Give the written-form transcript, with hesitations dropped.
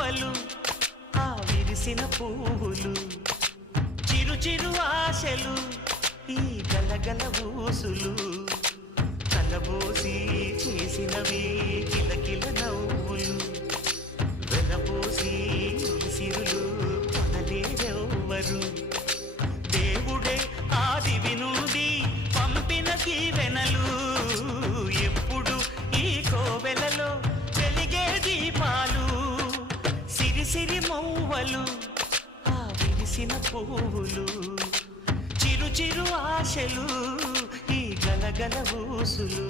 మౌవలు ఆ విరిసిన పువ్వులు చిరు చిరు ఆశలు ఈ గలగల ఊసులు కలబోసి చేసినవి కిలకిల నవ్వులు వెలబోసి సిరులు కొనలేరెవ్వరు దేవుడే ఆదివి నుండి పంపిన దీవెనలు ఎప్పుడు ఈ కోవెలలో వెలిగే దీపాలు సిరి సిరి మౌవలు ఆ విరిసిన పువ్వులు చిరు చిరు ఆశలు ఈ గలగల ఊసులు